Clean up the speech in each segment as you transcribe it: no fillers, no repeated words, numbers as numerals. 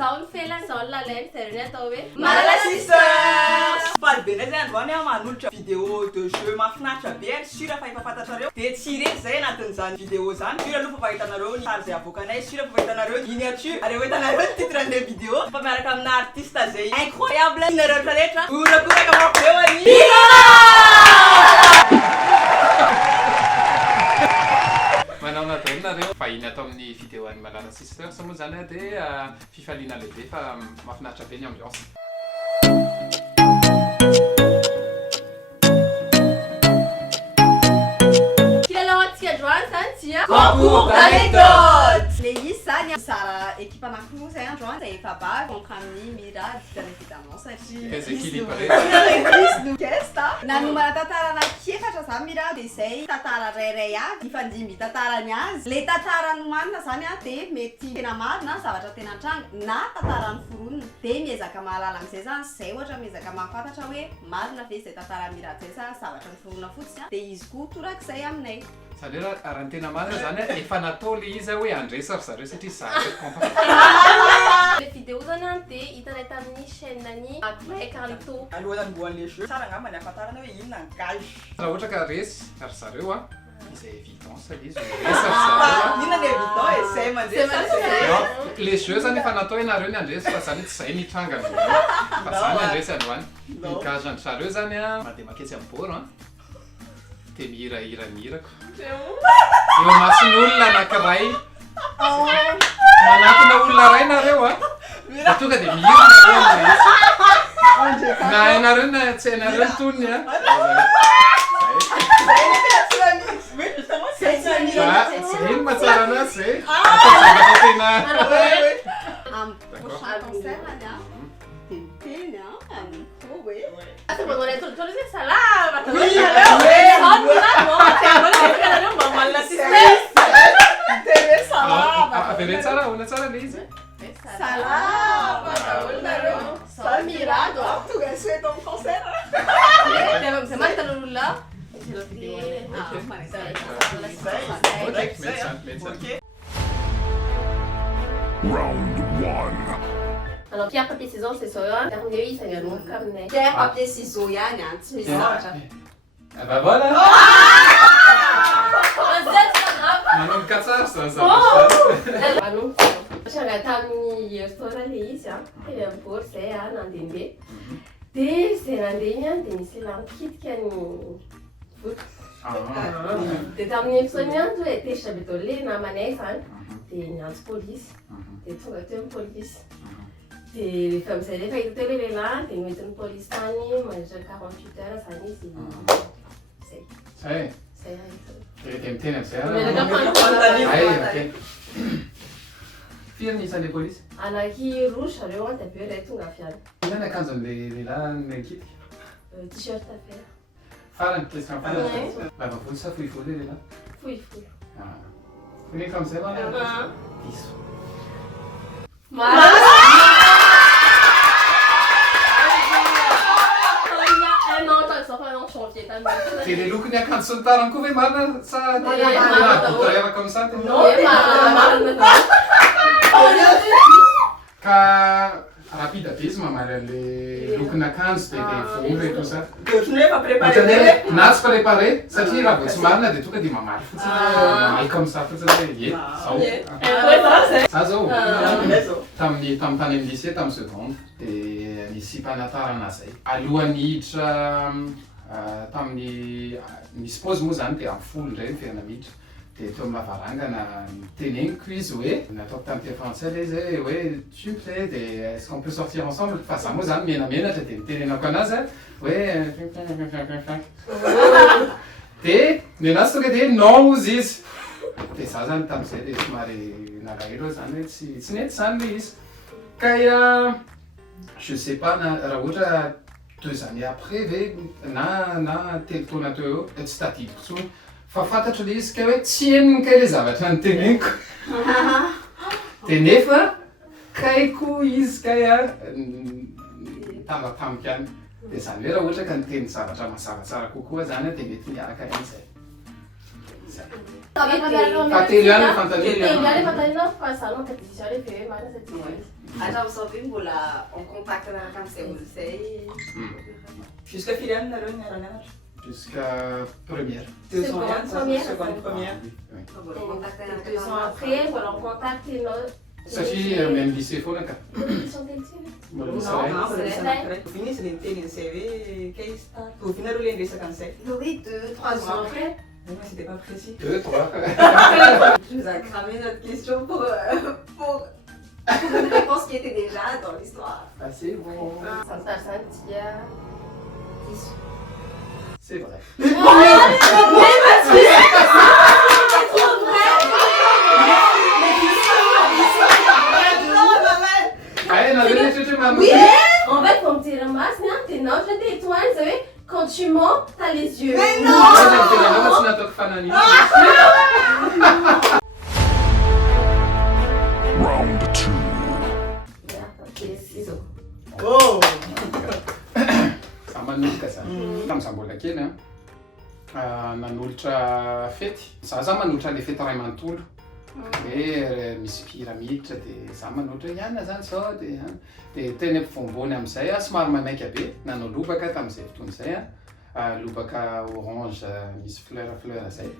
Saul felany Saul lalay zareo atao hoe Malala Sisters! Fady be ndray zay androany aho manolotra vidéo de jeu mahafinaritra be sura fa efa fantatrareo dia tsy rery zay anatin'izany vidéo zany sura aloha fa fahitanareo ny sary zay avoakanay sura fa fahitanareo miniature ary ho hitanareo ny titran'ilay vidéo fa miaraka amina artiste zay incroyable nareo rehetra orakoraka mako eo any manao natao nareo fahiny atao amin'ny vidéo any Malala Sisters moa zany dia fifaliana lehibe fa mahafinaritra be ny ambiance. Concours d'anecdotes! Le izy zany mizara équipe anankiroa zay androany zay efa bavy contre amin'ny Mira dikany évidemment satria izy no guest nanomana tantara anankiefatra zany Mira dia zay tantara rairay avy ifandimby tantarany azy le tantara nomanina zany dia mety tena marina zavatra tena tranga na tantarany foronina dia miezaka mahalala amin'izay zany zay ohatra miezaka mahafantatra hoe marina ve zay tantara Mira zay sa zavatra ny foronina fotsiny dia izy koa torak'izay aminay. Zany hoe raha ny tena marina zany efa natao le izy hoe andresa ry zareo satria zareo le vidéo zany dia hitanay tamin'ny chaîne-ny Agré Carlito. Alohan'ny amboan'le jeu tsara angamba ny ahafantarana hoe inona ny gage. raha ohatra ka resy ary zareo izay évidence izy inona ny évident e zay mandresy le jeu zany efa natao ianareo ny andresy fa zany tsy zay nitranga fa zany andresy androany ny gage andry zareo zany mandeha maketsy amin'ny boro dia mihirahiranirako eo mason'olona anankiray manatona olona ray nareo da tonga dia mihira nareo na ianareo na tsy hainareo ny tonony zay ino mahatsara anazy zay atao tena avele tsara ona tsara le izy Salama, só mirado, tu quer ser tão concert? Você mais tá no lula? Round 1. Alors pierre papier ciseaux c'est ça là, dernier isso aí não cabe né. Pierre papier ciseaux ya né, antes me soja. Ah bah voilà. Manao katsara zany Anong Tonga tamin'ny restaurant le izy teny ambory zay nandehandeha dia zay nandeha iny dia nisy lampikitika ny voto dia tamin'ny episode miantso hoe tesitra be daholo le namanay zany dia niantso polisy dia tonga teo ny polisy dia rehefa amin'izay rehefa hita teo le lehilahy dia noentin'ny polisy tany mandritra 48 heures zany izy zay zay dia miteny am'izay Ay, okey. Firy nisan'le polisy? Anaky roa zareo dia aveo iray tonga avy any. Inona ny akanjon'le lehilahy nikitika? T-shirt affaire. Farany kesika ny farany. Lava volo sa fohy volo le lehilahy? Fohy volo. Rehefa am'izay mana? Diso. Dia le lokony akanjo sy ny tarany koa ve marina sa revaka amin'izany ka rapide be izy mamaly an'le lokony akanjo dia volo reto sa na tsy préparé satria raha vao tsy marina dia tonga dia mamaly fotsiny mamaly comme ça fotsiny hoe zao zao tamin'ny tany amin'ny lycée tamin'ny seconde dia nisy mpanatarana zay alohan'ny hiditra tamin'ny misy pause moa zany dia amin'ny folo indray ferana miditra dia teo amin'ny lavarangana teneniko izy hoe nataoko tamin'ny français le izy hoe tu me plais dia est-ce qu'on peut sortir ensemble fa za moa zany menamenatra dia mitenenako anazy hoe dia nenazy tonga dia non ozy izy dia za zany tamin'izay dia somary nalahelo zany hoe tsy nety zany le izy ka je sais pas raha ohatra 2 années après ve na telo taona teo eo tsy tadidiko tsony fa fantatro le izy ka hoe tsy henony kay le zavatra noteneniko dia nefa kaiko izy kay tambatamika any dia zany hoe raha ohatra ka niteny zavatra mazava tsara kokoa zany dia mety miaraka any zay Fately ihany fantaniana. Telo ihany fantaninao fa za manka décision rehefa hoe marina sa tsy marina. Hatramin'izao ve mbola en contact miaraka amin'izay olo izay? Jusqu'à firy any nareo niara-nianatra? Jusqu'à première. 2 ans ihany sa Première. seconde première? Mbola contact 2 ans après, mbola en contact ianao. Satria même lycée foana ka. Mbola misy ray. Non, mbola misy anankiray. Ovy izy le nitenin'izay hoe kaizy tara. Ovy nareo le niresaka an'izay? Oui, 2-3 ans après. C'était pas précis. 2, 3. Je vous ai cramé notre question pour une réponse qui était déjà dans l'histoire. Ah, c'est bon. Santa Santia. C'est vrai. Ah, non, Oui! En fait, pour me dire masse, t'es non, je t'ai toi, vous savez, quand tu mens, t'as les yeux. Mais non! Round 2. Ok, ciseaux. Oh! Manolotra zany tamin'izaho mbola kely nanolotra fety za manolotra le fety ray manontolo hoe misy mpihira miditra dia za manolotra ianona zany zao dia teny ampivombony amin'izay somary mamaika be nanao lobaka tamin'izay fotoana izay lobaka orange misy fleur zay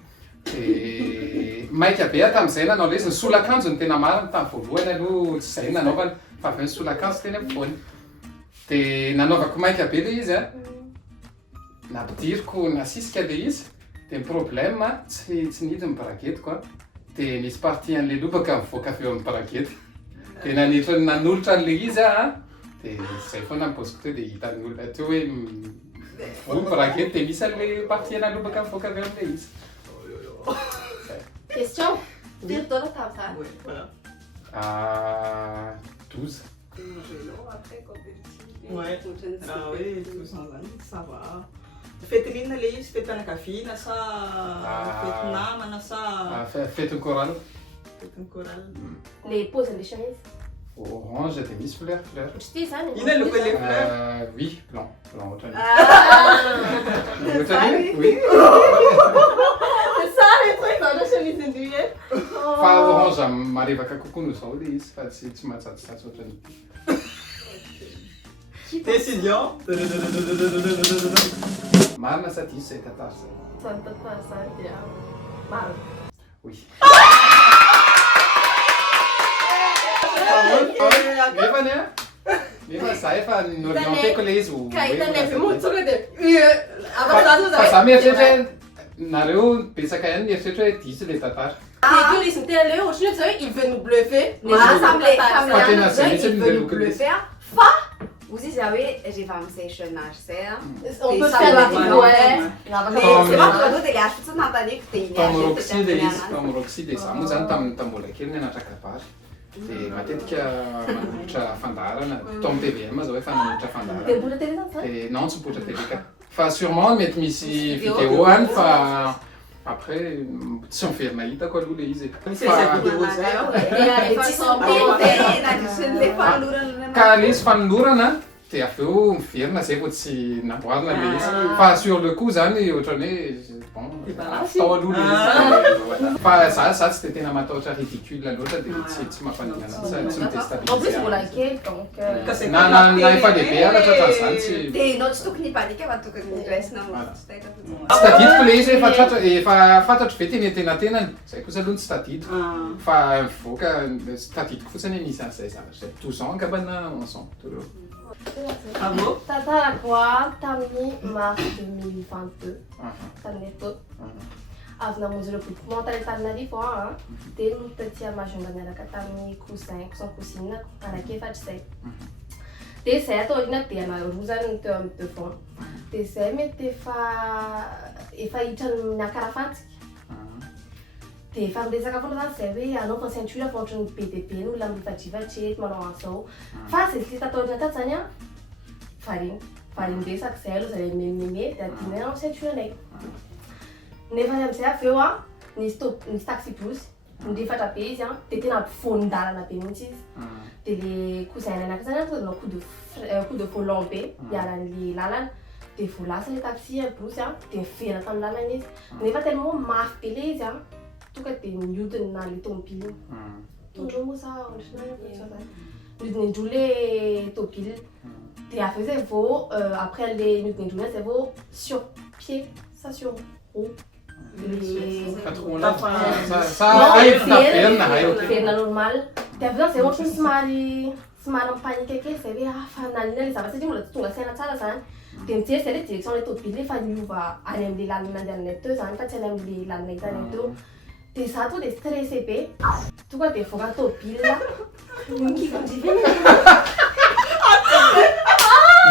dia maika be tamin'izay nanao le izy ny solakanjo ny tena marina tamin'ny voalohany aloha tsy izay nanaovana fa avy ny solakanjo teny ampivoany dia nanaovako maika be le izy nampidiriko nasisika le izy dia ny problème tsy nidiny ny bragety dia misy partie an'le lobaka mivoaka avy eo amin'ny bragety dia nanitra nanolotra an'le izy dia zay foana mipoziko teo dia hitan'ny olona teo hoe voy bragety dia misy an'le partie ana lobaka mivoaka avy eo amin'le izy. Question? Dire toi, t'as pas. Oui, voilà. 12. Après, quand t'es petit. Ouais. Ah oui, 12 ans zany, ça va. Fety l'inona le izy? Fety fianakaviana sa fety namana sa Fety ny chorale. fety ny chorale? Les poses des chemises. Orange dia misy fleur. Je dis ça, mais. Inona loko le fleur? Oui, blanc ohatrany. Ohatrany? Oui. C'est ça les trucs dans la chemise indienne. Fa orange marevaka kokoa noho izao le izy fa tsy mahatsatsy ohatrany. Décision. Marina sa diso zay tantara zay. Santa Santia. Mal. Oui. Nefa za efa norienteko le izy Kahitany muito tonga dia fa za mieritreritra nareo betsaka ihany mieritreritra hoe diso le tantara. Dia izy mitena le ohatrany hoe zao il veut nous bluffer. Ça me il veut nous bluffer. Vous dites, ah oui, j'ai pas un sessionage, c'est On peut faire la vidéo, ouais. c'est pas que l'autre, il a acheté son antenne, il a Tamin'roxy le izy tamin'roxy dia za moa zany tamin'ny mbola kely nianatra kabary dia matetika manolotra fandarana tao amin'ny TVM zao hoe fa manolotra fandarana Dia mbola tele zany dia non tsy mipoitra tele ka fa sûrement mety misy vidéo any fa après tsy miverina hitako aloha le izy Misy vidéo zay. ka le izy fanolorana dia avy eo miverina zay vao tsy namboarina le izy fa sur le coup zany ohatrany hoe bon atao aloha le izy fa za tsy dia tena matahotra ridicule loatra dia tsy mampandinana tsy En plus midestabiliser mbola kely donc. na efa lehibe aratra hatramin'izany tsy Dia ianao tsy tokony hipanika fa tokony hindraisina tsy tadidiko le izy efa fantatro ve teny antenatenany zay kosa aloha tsy tadidiko fa mivoaka tsy tadidiko fotsiny hoe misy an'izay zavatra zay 12 ans angambana 11 ans toleo. Bravo. Tantarako tamin'ny mars 2022 tamin'ny etoto avy namonjy regroupement tany Antananarivo dia taty Majunga miaraka tamin'ny coussin cousinako anankefatra zay dia zay atao ina dia roa zany teo amin'ny devant dia zay mety efa hitrany miakarafantsika dia efa miresaka foana zany zay hoe anaova ceinture fa ohatrany be dia be ny olona mifadrivatry eto manao an'izao fa zay sisa tao ina tato zany variny resaka zay aloha zay mememe dia adinay anao ceinture anay nefa amin'izay avy eo nisy taxi bus nirefatra be izy dia tena ampivonin-dalana be mihitsy izy dia le cousin anankiray zany nanao coup de volant be hialan'le lalana dia voalasa le taxi bus dia miverina tamin'ny lalana izy nefa tellement mafy be le izy tonga dia mihodina le tômôbily tondreo moa sa mihodina indroa le tômôbily dia avy eo zay vao après le mihodina indroa zay vao sur pied sa sur roue verina normal dia avy eo zay ohatra hoe somary mipanika kely zay hoe fa nanina le zavatra satria mbola tsy tonga saina tsara zany dia mijery zay le direction le tômôbily efa miova any amin'le lalana andehananay teo zany fa tsy any amin'le lalana hitanay teo dia za to dia stressé be tonga dia voaka tômôbily mikivandrivy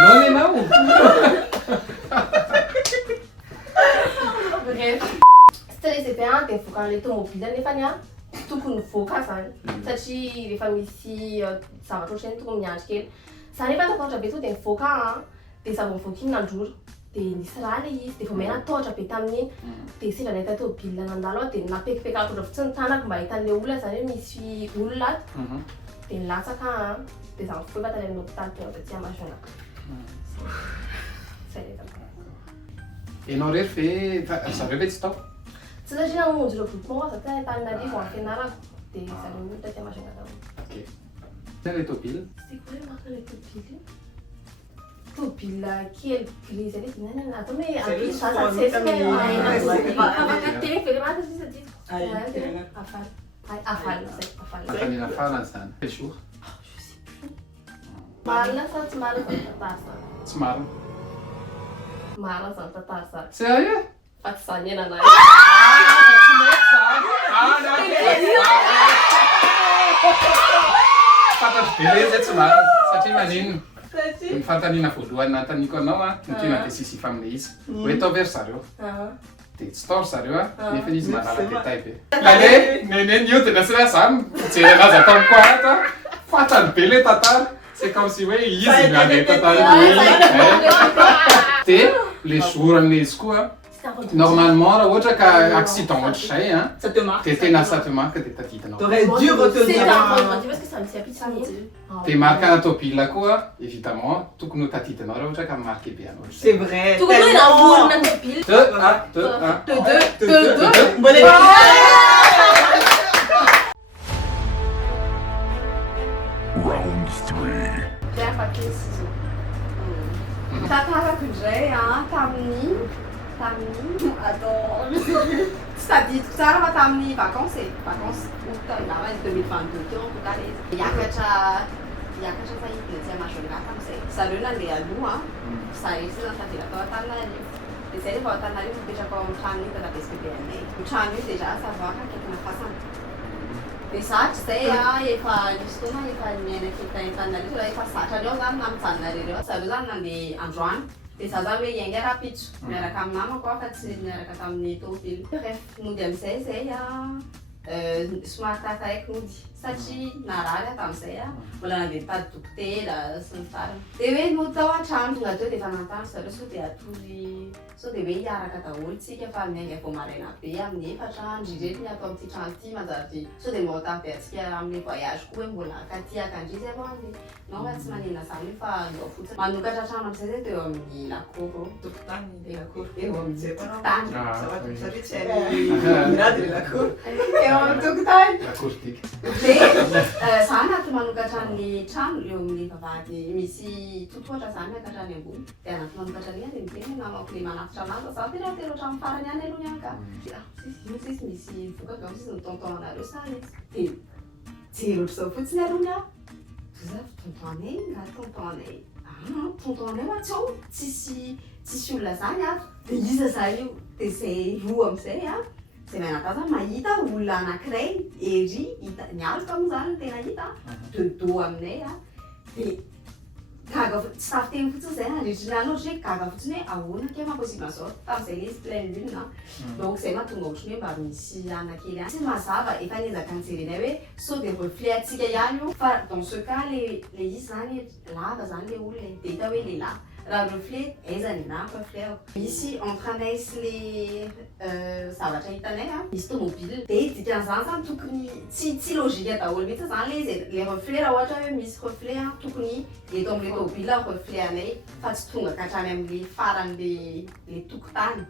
non ianao bref stressé be dia voakan'le tômôbily nefa ny tokony voaka zany satria rehefa misy zavatra ohatrany tokony miandry kely za nefa tafahatra be to dia mivoaka dia za vao mivoaka iny nandrora dia nisy raha le izy dia vao maina tohatra be tamin'iny dia sendra nahita tômôbily nandalo dia napekipeka tohatra fotsiny tanako mba hitan'le olona zany hoe misy olona ato dia nilatsaka dia za mifoy fa tany amin'ny hôpitaly tonga dia tsy amazoanaka zay le ianao rery ve zareo ve tsy tao tsy satria namonjy le groupement za tena Antananarivo amin'ny fianarako dia zareo olona tsy amazoanaka ok tena le tômôbily c'est quoi le marque le tômôbily tômôbily kely gris zay le dinana atao hoe ampy zaza teny very marque izy satria afaly zay afaly antanina farany zany quel jour marina sa tsy marina zany tantara zany tsy marina marina zany tantara zany sérieux fa tsy zany enana fantatro be le zay tsy marina satria maninona ny fantaniana voalohany nantaniko anao ny tonga dia sisifa amin'le izy hoe tao very zareo dia tsy taory zareo nefa izy manala détail be lale nene niodina sy raha zany mijery anazy atao mikoa ato fantany be le tantara c'est comme si hoe izy miandeha tantara dia le jour an'le izy koa normalement raha ohatra ka accident ohatr'izay dia tena ça te marque dia tadidinao T'aurais dû retenir. parce que ça me tient pitié dia marque ana tômôbily koa évidemment tokony ho tadidinao raha ohatra ka marqué be anao C'est vrai. tokony hoe namorona tômôbily Round 3. Tatarako indray tamin'ny attends tsy tadidiko tsara fa tamin'ny vacances août angamba izy 2022 teo en tout cas le hiakatra fahidina tsy amazoangaha tamin'izay zareo nandeha aloha za resy natavela tao Antananarivo dia zay rehefa ao Antananarivo mipetraka ao amin'ny trano iny tanabetsiky be anay ny trano io déjà savoaka akaikina fasana dia zatra zay efa nisy taona efa miaina kely Antananarivo raha efa zatra reo zany na mijanona rereo zareo zany nandeha androany dia za zany hoe iainga rapitso miaraka amin'ny namako fa tsy miaraka tamin'ny tômôbily bref mody amin'izay zay somary tataiky mody satria narary tamin'izay mbola nandeha nitady dokotera sy ny tariny dia hoe mody tao an-trano tonga teo dia efa nantany zareo sao dia atory sao dia hoe hiaraka daholo tsika fa miainga vao maraina be amin'ny efatra ndrirety ny atao amin'ity trano ity manjary sao dia mbao taby antsika amin'ny voyage koa hoe mbola akaty akandrizy aloha andeha non fa tsy manena zany fa andao fotsiny manokatra trano amin'izay zay teo eo amin'ny lakoro Tokotany le lakoro. eo amin'ny Tokotany. tokotany Satria tsy hainy mirady le lakoro. eo amin'ny tokotany akoristika dia za anaty manokatra ny trano eo amin'ny vavahady misy totohatra zany miakatra any ambony dia anaty manokatra ny dia miteny namako le manafitra anazy za tena telo trano farany any aloha mianka sisy misy vokaka sisy ny tonton anareo sa izy dia jery ohatr'izao fotsiny aloha za tontonanay nga tontonanay tontonanay matsy ao tsisy olona zany dia iza za io dia zay roa amin'izay zay manata zany mahita olona anankiray ery hita nialika moa zany tena hita dodo aminay dia gaga tsy tafiteny fotsiny zay andritrina any ohatra hoe gaga fotsiny hoe ahoana ke maposible an'izao tamin'izay le izy pleine lune donc zay mahatonga ohatrany hoe mba misy anakely any tsy mazava efa niezaka nijerenay hoe sao de reflet atsika ihany io fa dans ce cas le izy zany lava zany le olona dia hita hoe lehilahy raha reflet aiza ny nahy reflet misy entre anay sy le zavatra hitanay misy tômôbily dia dikan'izany zany tokony tsy logika daholo mihitsy zany le reflet raha ohatra hoe misy reflet tokony eto amin'le tômôbily reflet anay fa tsy tonga katrany amin'le faran'le tokotany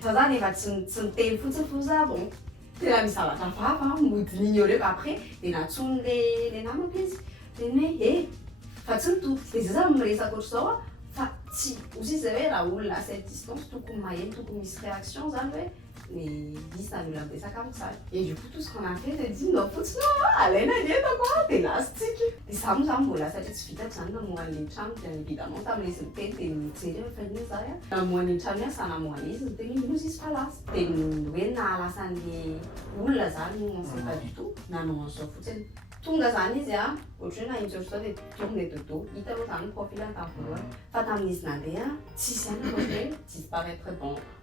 fa zany efa tsy miteny fotsiny fo za bon tena misy zavatra vava modin'igny eo reo après dia natsony le namako izy dia hoe fa tsy nitoto dia zay zany miresaka ohatr'izao a fa tsy ozy izy hoe raha olona à cette distance tokony maheno tokony misy réaction zany hoe mais izy na olona miresaka amiko sary et du coup tout ce qu'on a fait dia dinao fotsiny alaina ny entako a dia lasitsika dia za moa zany mbola satria tsy vitako zany namohan'ny trano dia évidemment tamin'izy miteny dia mijery efa iny zay a namohan'ny trano iny sa namohany izy dia ino izy fa lasa dia hoe nahalasan'le olona zany on sait pas du tout nanao an'izao fotsiny tonga zany izy a ohatra hoe nahitsy ohatr'izao dia tourne de dos hita aloha zany profil tamin'ny voalohany fa tamin'izy nandeha tsisy any hoe disparaître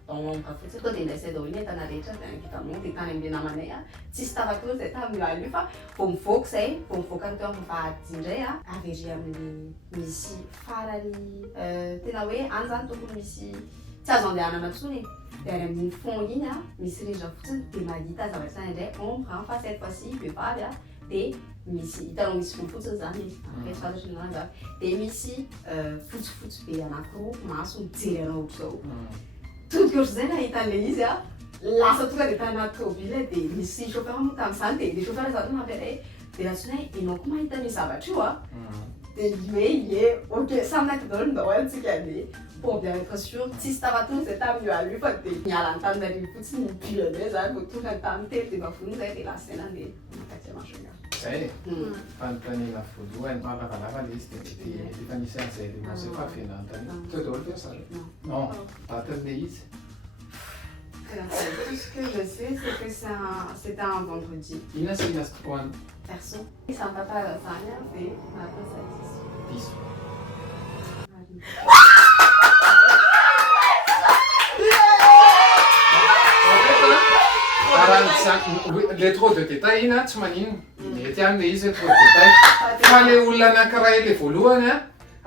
dans l'ombre fotsiny to dia indraisay daholo ny entana rehetra dia évidemment dia tany am'le namanay a tsisy tafak'olo zay tamin'io aly io fa vao mivoaka zay vao mivoaka ny teo amin'ny vahady indray a avery amin'ny misy farany tena hoe any zany tokony misy tsy azo andehanana ntsony dia ary amin'ny fond iny a misy rindra fotsiny dia mahita zavatra zany indray ombre fa cette fois-ci vehivavy a dia misy hitanao misy fofotsiny zany izy après fantatry ny anjara dia misy fotsifotsy be anankiroa maso mijery anao ohatr'izao todika ohatr'izay nahitan'le izy a lasa tonga dia tany anaty tômobila dia misy chauffeur moa tamin'izany dia le chauffeur zany mampiray dia ratsona hoe ianao koa mahita ny zavatra io a dia hoe ie ok samy naky daholo ny daholo antsika dia pour bien être sûr tsisy tafatony zay tamin'io aly io fa dia miala ny taninarivo fotsiny mipionne zany vao tonga ny tamin'ny telo dia mavony zay dia lasa saina dia makaty amashoga zay fanontaniana voalohany malavalava le izy dia efa nisy an'izay le mose fa fianantany teo daholo fiasara non datin'le izy Tout ce que je sais, c'est que c'était un vendredi. Ina sy inastrikoany Perso. Ça me va pas ça rien, mais maintenant ça existe. diso le trop de détail ina tsy manino mety any le izy trop de détail fa le olona anankiray le voalohany a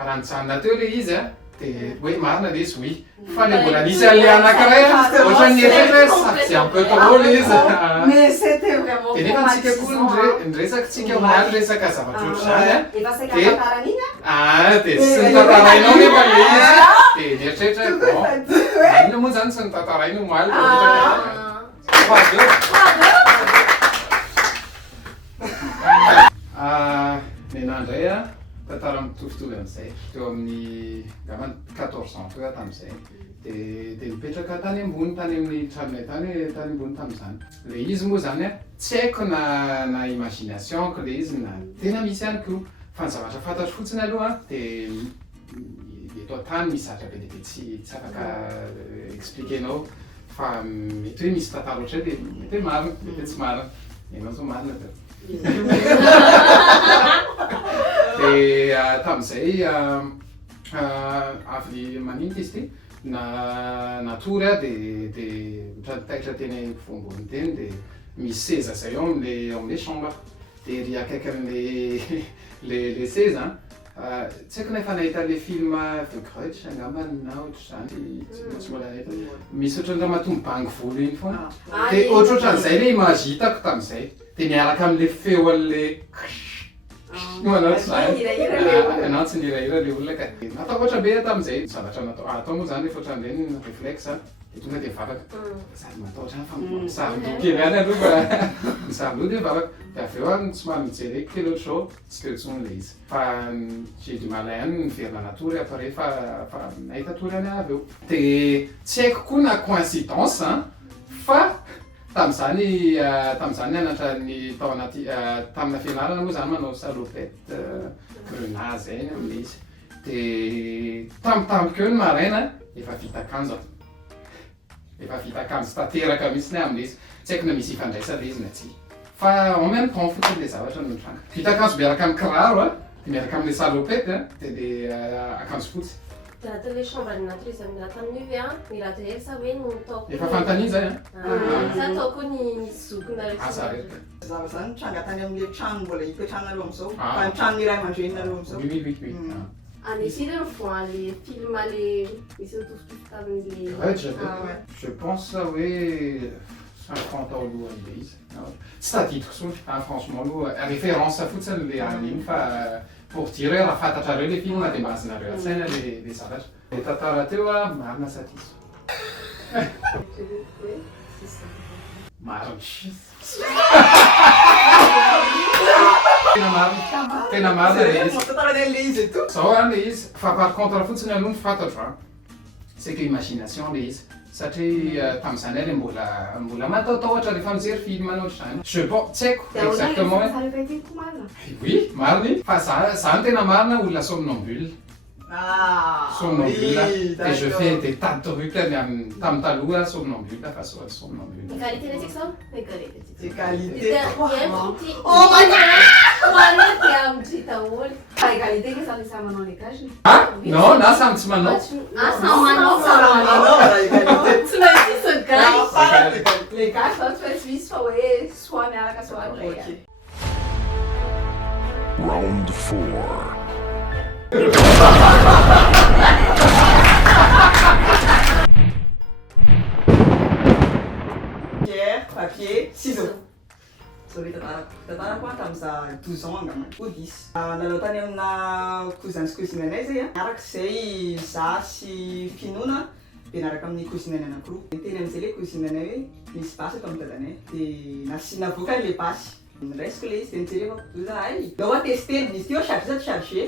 raha nijanona teo le izy a dia hoe marina le izy oui fa le mbola nisy an'le anankiray ohatra ny etrehitra hoe c'est un peu trop le izy Mais c'était vraiment dia nefa antsika koa niresakitsika omaly resaka zavatra ohatry zany a dia tsy nitantarainao nefa le izy dia nietrehitra bon manina moa zany tsy nitantarainy omaly nenandray a tantara mitovitovy amin'izay teo amin'ny gamany 14 ans teo a tamin'izay dia nipetraka tany ambony tany amin'ny tranonay tany ambony tamin'izany le izy moa zany a tsy haiko na imagination ko le izy na tena misy ihany koa fa ny zavatra fantatro fotsiny aloha dia eto tany misy zatra be dia tsy afaka expliquenao fa mety hoe misy tantara ohatray dia mety hoe marina mety tsy marina enao zao marina teo dia tamin'izay avy maninty izy ty natory a dia taitra teny fombony teny dia misy seza zay ao am'le chambre dia ry akaikin'le seza tsy haiko nefa nahita le film The Grudge angambany na ohatr' zany tsy mbola nahita misy ohatran'raha mahatombo bangy volo iny foana dia ohatrohatran'izay le image hitako tamin'izay dia miaraka amin'le feo an'le anao tsy nirahira le olona ka natao oatra be tamin'izay zavatra atao moa zany rehefa ohatran'ireny ny réflexe dia tonga dia mivavaka sady matahotra fa misarindoko kely any aloha misarindoko dia mivavaka dia avy eo any somary mijery kely ohatr'izao tsy teo intsony le izy fa j'ai du mal any niverina natory après fa nahita tory any avy eo dia tsy haiko koa na coïncidence fa tam'izany nianatra ny tao anaty tamina fianarana moa zany manao salopette grenat zay ny amin'le izy dia tampotampoka eo ny maraina efa vita akanjo tanteraka mihitsy ny amin'le izy tsy haiko na misy ifandraisana le izy na tsy fa en même temps fotsiny le zavatra no tranga vita akanjo miaraka amin'ny kiraro a dia miaraka amin'le salopette dia akanjo fotsy dia anatin'le chambre animatrice amina tamin'io ve a ny raha rehetra sa hoe no taoko efa fantany zay sa taoko ny misy zokonareo zava zany tranga tany amin'le trano mbola hipetrahanareo amin'izao fa ny trano ny ray aman-drenareo amin'izao any firy no voit le film le misy mitovitovy tamin'le je pense hoe 50 ans alohan'le izy tsy tadidiko sotry franchement aloha référence fotsiny le an'iny fa pour dire raha fantatrareo le film dia mba azonareo an-tsaina le zavatra le tantara teo a marina sa diso mariny. Tena marina le izy. Mahatantarana le izy eto. Zao a le izy, fa par contre fotsiny aloha ny fantatro a, c'est que imagination le izy. Satria tamin'izany le mbola mataotaotra rehefa mijery film anao ohatr'izany. Je pense, tsy haiko exactement. Oui, mariny. Fa zany tena marina olona somnambule. Somnambule. Et je fais des tas de trucs tamin'ny taloha somnambule, fa somnambule. Égalité des sexes? Égalité. Oh my god! Marity amin'ny daholo. Égalité que samy samy manao les gages. Ah? Non, na samy tsy manao. Samy manao. Tsy maintsy isy gages. Les gages fa tsy maintsy misy fa hoe soit miaraka soit ray. Round 4. Pierre, papier, ciseaux. Sauvé tatarako a tamin'iza 12 ans angamba ou 10. Nalao tany amina cousin sy cousine anay zay a. Arak'izay za sy finoana de naraka amin'ny cousine anay anankiroa. Teny amin'izay le cousine anay hoe misy basy ato amin'ny dadanay de nasiana vokany le basy. Resiko le izy de nijery fa oza ay nao atester izy ty hoe chargé ty chargé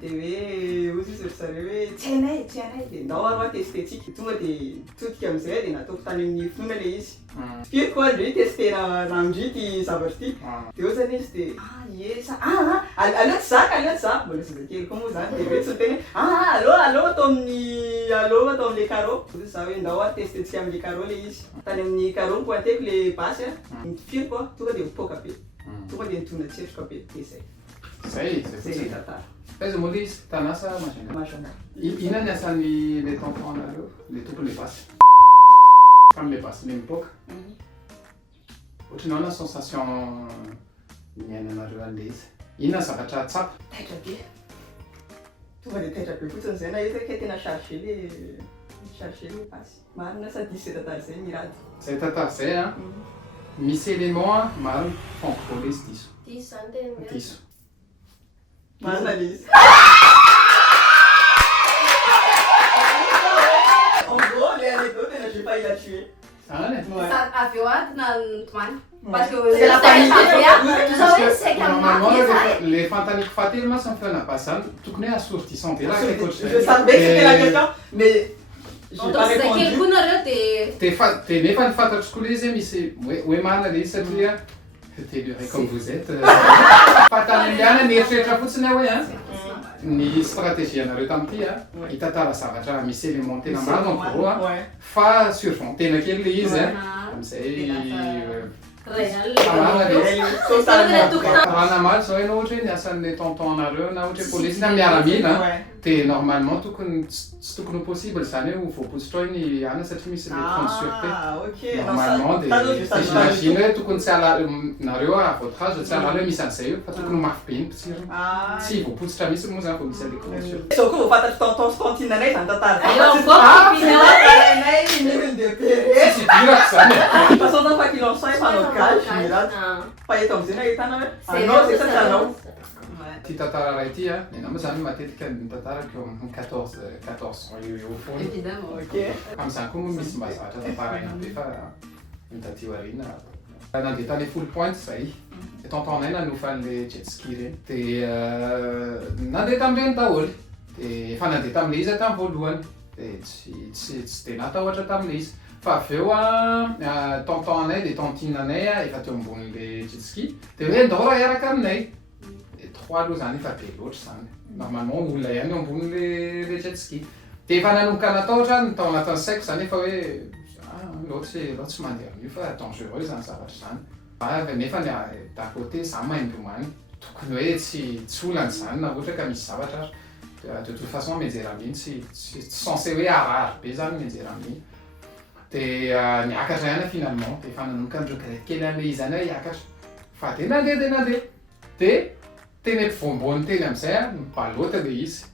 de hoe ozy izy ry zareo hoe tsy anay de ndao aro atester tsika tonga de todika amin'izay de nataoko tany amin'ny finoana le izy firy koa andro testena nandry ty zavatra ty de eo zany izy de esa aleo tsy zaka mbola sy zakely koa moa zany de hoe tsy teny allo atao amin'le carreau za hoe ndao atestetsika amin'le carreau le izy tany amin'ny carreau pointeko le basy a firy koa tonga de mipoka be tonga de nitondra tsetroka be de zay le tantara. Aiza moa le izy tanasa Majanga. Inona ny asan'ny le tonton anareo le tompony le basy amin'le basy le mipoka ohatranao na sensation miainanareo an'le izy inona zavatra tsapa Taitra be tonga de taitra be fotsiny zay na hitaka tena chargé le basy marina sady isy tantara zay mirady zay tantara zay a misy élément marina fankole izy diso Diso zany tena diso marina le izy en gros le anecdote j'ai failli la tuer zany Avy eo ato na nitomany. Parce que C'est la famille. c'est normalement le fantaniko fahatelo ma sy feona basy zany tokony hoe assortissant de raha je savais que c'était la question mais j'ai pas répondu Zakely koa nareo de de nefa ny fantatro koa le izy misy hoe marina le izy satria téluré comme vous êtes fatany liana mieritreritra fotsiny hoe ny stratégie anareo tamity a hitantara zavatra misy élément tena marina en gros a fa survent tena kely le izy amizay raha namaly zao ianao ohatra hoe ny asan'le tonton anareo na ohatra hoe polisy na miaramila de normalement tokony tsy tokony ho possible zany hoe ho voapositra hoe ny ana satria misy le fond de sûreté normalement de j'imagine hoe tokony tsy nareo a votre âge tsy alala hoe misy an'izay io fa tokony ho mafy be ny pitsirony tsy voapositra misy moa zany vao misy le fond de sûreté zao koa vao fantatry tonton sy tontine anay zany tantara Ay, tsy dirako zany façon zany fa qu'il en soit fanao gage mirady fa eto am'izay nahitana hoe anao zay satria anao ty tantara ray ty a nena moa zany matetika nitantarako eo amin'ny 14 ans eo foana Évidemment. am'izany koa moa misy mba zavatra tantaraina be fa mitatio arina nandeha tany full point zay tontonay nanofa an'le jetski reny de nandeha tam'ireny daholy de efa nandeha tam'le izy tamy voalohany de tsy de natahotra tam'le izy fa avy eo a tonton anay de tontine anay a efa teo ambon'le jetski de hoe ndao raha iaraka aminay 3 aloha zany efa be loatra zany normalement olona ihany eo ambon'le jetski de efa nanomboka natahotra ny tao anatin'ny saiko zany efa hoe loatra tsy mandeha amin'io fa dangereux zany zavatra zany nefa d'un côté za mahay milomany tokony hoe tsy olany zany na ohatra ka misy zavatra de toute façon mianjera amin'iny tsy censé hoe arary be zany mianjera amin'iny de niakatra ihany finalement de efa nanomboka andreo kely an'le izy any hoe hiakatra fa de nandeha de teny ampivoambony teny am'izay a mibaloata le izy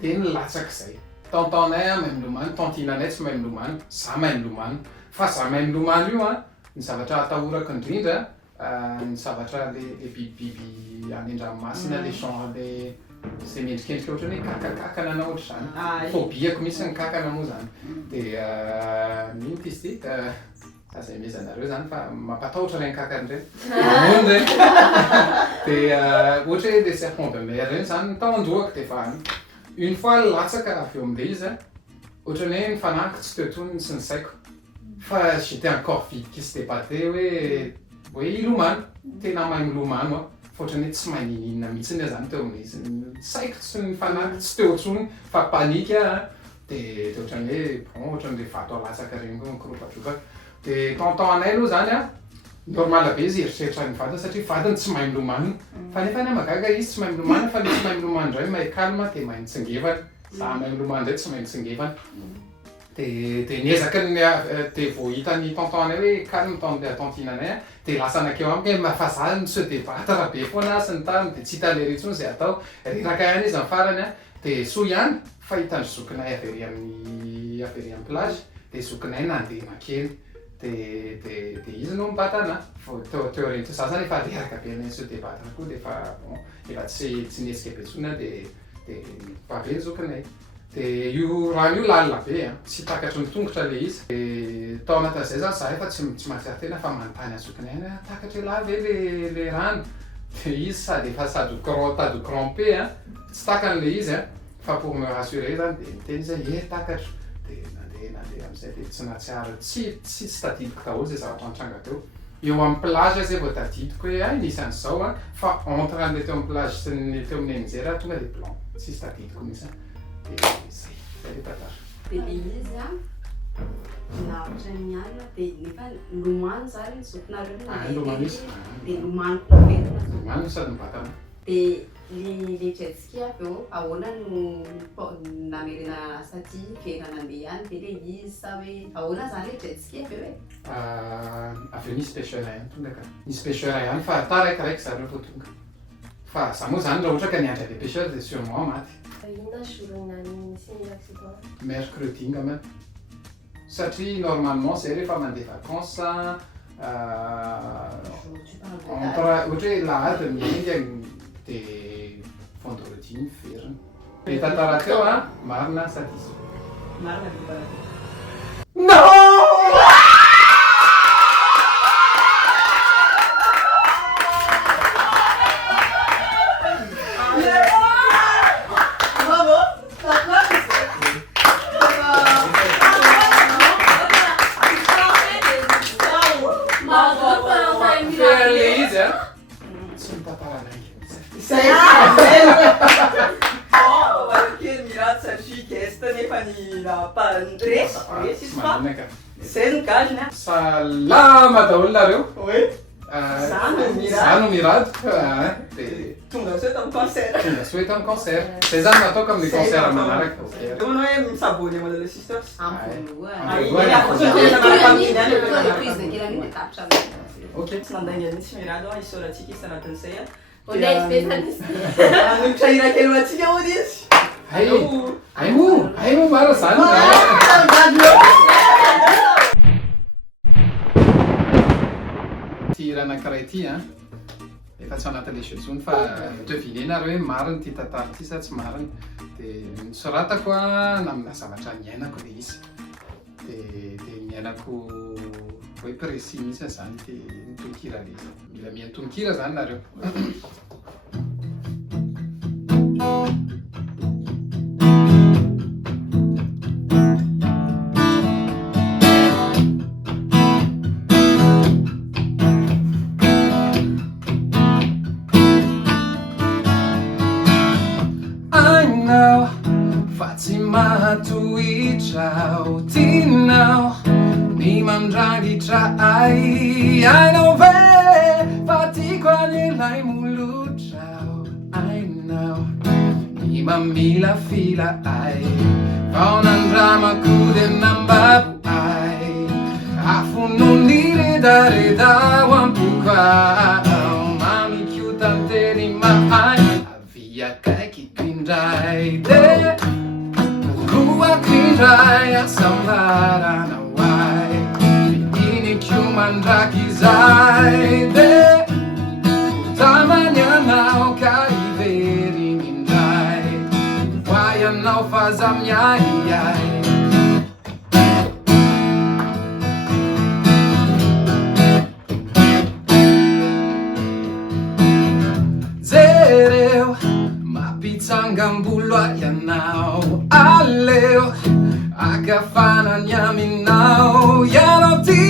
de nilatsaka izay tontonay a mahay milomany tontinanay tsy mahay milomany za mahay milomany fa za mahay milomany io a ny zavatra atahorako indrindra ny zavatra le bibibiby any an-dranomasina le genre le zay mendrikendrika ohatra hoe kakakakana na ohatra zany fobiako misy ny kakana moa zany de nino ty izy ty zay mezanareo zany fa mampatahotra regny kakany reny mamono regny dia ohatra hoe le serpent de mer reny zany taondohako dia fa une fois latsaka avy eo am'le izy ohatra ny hoe ny fanahyko tsy teo tonony sy ny saiko fa j'étais encore vide qui s'était paté hoe ilomano tena mahay milomano aho fa ohatrany hoe tsy mahay ninina mihitsiny zany teo amin'izy saiko sy ny fanahyko tsy teo tsony fa panika dia ohatrany hoe bon ohatrany le vato alatsaka regny koa mikoropadropaka dia temps anay aloha zany normal be izy eritreritra ny vatany satria vatany tsy mahay milomano fa nefa ny magaga izy tsy mahay milomano fa le tsy mahay milomano indray mahay calme dia mahay mitsingevana za mahay milomano indray tsy mahay mitsingevana dia niezaka dia vao hitany tonton-anay hoe calme tande tantinanay dia lasa anakeo amiko hoe fa za se débatre be foana sy ny tany dia tsy hita le ritsony izay atao riraka ihany izy amin'ny farany dia soa ihany fa hitany zokinay avery amin'ny plage dia zokinay nandeha makely dia izy no mibata anahy teo reny za zany efa reraka be anay se débatre koa dia efa bon efa tsy niesika be tsony dia vaveny zokinay dia io rano io lalina be tsy takatry ny tongotra le izy dia tao anatin'izay zany za efa tsy mahatsiaro tena fa manontany azokinay any takatra lahy ve le rano dia izy sady efa sady tady crampé tsy takan'le izy fa pour me rassurer zany dia miteny izy takatra dia nandeha am'izay dia tsy nahatsiaro tsy tadidiko daholo zay zavatra nitranga teo eo amin'ny plage zay vao tadidiko hoe nisy an'izao fa entre an'le teo amin'ny plage sy ny teo amin'ny enjera tonga dia blanc tsisy tadidiko mihitsy zay le tantara dia le izy lavitra ny alina dia nefa lomano zany zokinareo lomano izy dia lomano kovetina lomano sady mibatana dia le jet ski avy eo ahoana no namerina saty vera nandeha ihany dia le izy sa hoe ahoana zany le jet ski avy eo avy eo nisy pêcheur ihany tonga ka nisy pêcheur ihany fa taraikiraiky zareo vao tonga fa za moa zany raha ohatra ka niandra le pêcheur dia sûrement maty inona jour nisy ny accident mercredi ngama satria normalement zay rehefa mandeha vacances entre ohatra hoe lahady miainga dia vendredi ny feriny le tantara teo marina sady izy marina dibana non salama daholo nareo za no mirady dia tonga soa tamin'ny concert tonga soa tamin'ny concert zay zany nataoko amin'ny concert manaraka ono hoe misabony amalala sisters ok tsy nandaingany mihitsy mirady isaorantsika izy anatin'izay Anotra irakely atsika hono izy ai mo mara zany ty raha anankiray ty efa tsy anatin'le jeu tsony fa devine nareo hoe mariny ty tantara ty sa tsy mariny dia nisoratako namina zavatra niainako le izy dia niainako hoe précis mihitsy zany dia nitononkira le izy mila miantononkira zany nareo Matuitrao tinao ni mandrangitra ai know ve fatiko anelay mulutrao I know ni mamila fila ai vaonandramako de nambabu ai afunonire dareda wampukao mami kiutanteri ma ai avia kaiky pindrai de Kindaya sambara na wai ini kumandraki zaide utamanya nao kaiveri mindai waya nao fazamyai mangambolo ianao aleo akafanany aminao ianao ty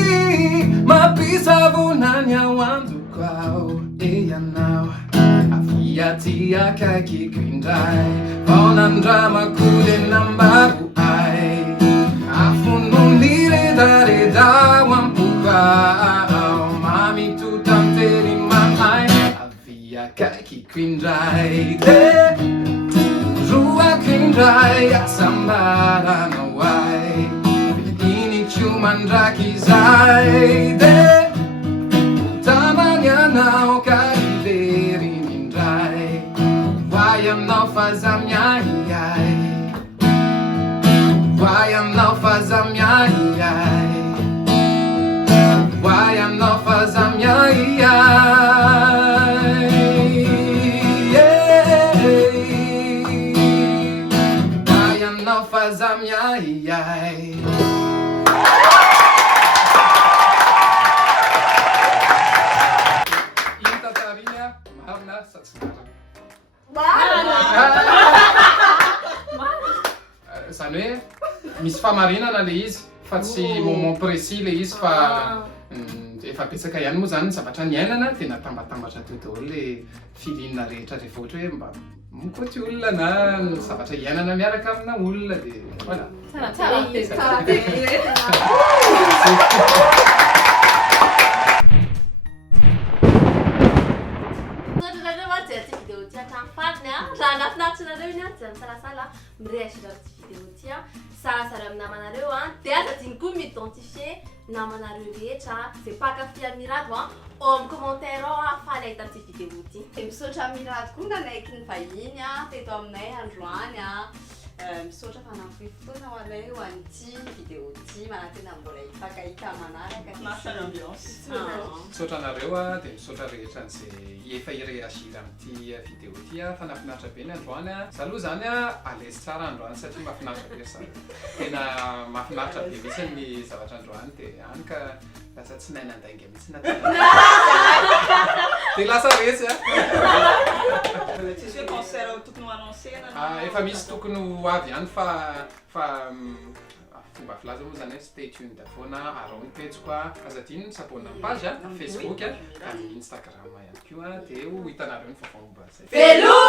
mampisavonany ao andoko ao e ianao avia ty akaikiko indray vao nandramako le nambako ay afonony redareda ao ampokao mamitotantely mahay avia akaikiko indray de roako indray asambaranao ay vidinikyo mandraky izay de tamany anao ka iveriny indray vai aminao faza miahiay vai aminao faza miahiay vai aminao faza miahiay Zamiai Inta tarinha marina satsara Zany hoe misy famarinana le izy fa tsy moment précis le izy fa efa petsaka ihany moa zany ny zavatra ny ainana tena tambatambatra to daholo le filinana rehetra rehefa ohatra hoe mba mikoty olona na zavatra iainana miaraka amina olona de voilà. Tsara raha nafinaritsynareo iny a jany salasala mirehatra ty vidéo ty a sarasara amin'ny namanareo a de aza diny koa miidentifie namanareo rehetra zay pakafy mirado a ao amin'ny commentaire ao a faly ahita ty vidéo ty de misaotra mirado koa nanaiky ny vahiny a teto aminay androany a misaotra fanampy fotoana ho anay ho an'ity vidéo ty manantena mbola hifakahika manaraka Marche l'ambiance. Misaotra anareo a de misaotra rehetra an'izay efa ireagir amin'ity vidéo ty a fa nafinaritra be ny androany a za aloha zany a alesy tsara androany satria mafinaritra be sa tena mafinaritra be mihitsy ny zavatra androany de any ka lasa tsy nahy nandainga mihitsy de lasa resy a Tsisy hoe concert tokony ho annoncé na efa misy tokony ho avy ihany fa fomba filaza moa zany hoe stay tuned foana arao ny pejiko a aza dino ny sabona page a Facebook a amin'ny Instagram ihany koa a de ho hitanareo ny vaovao momba zay Hello!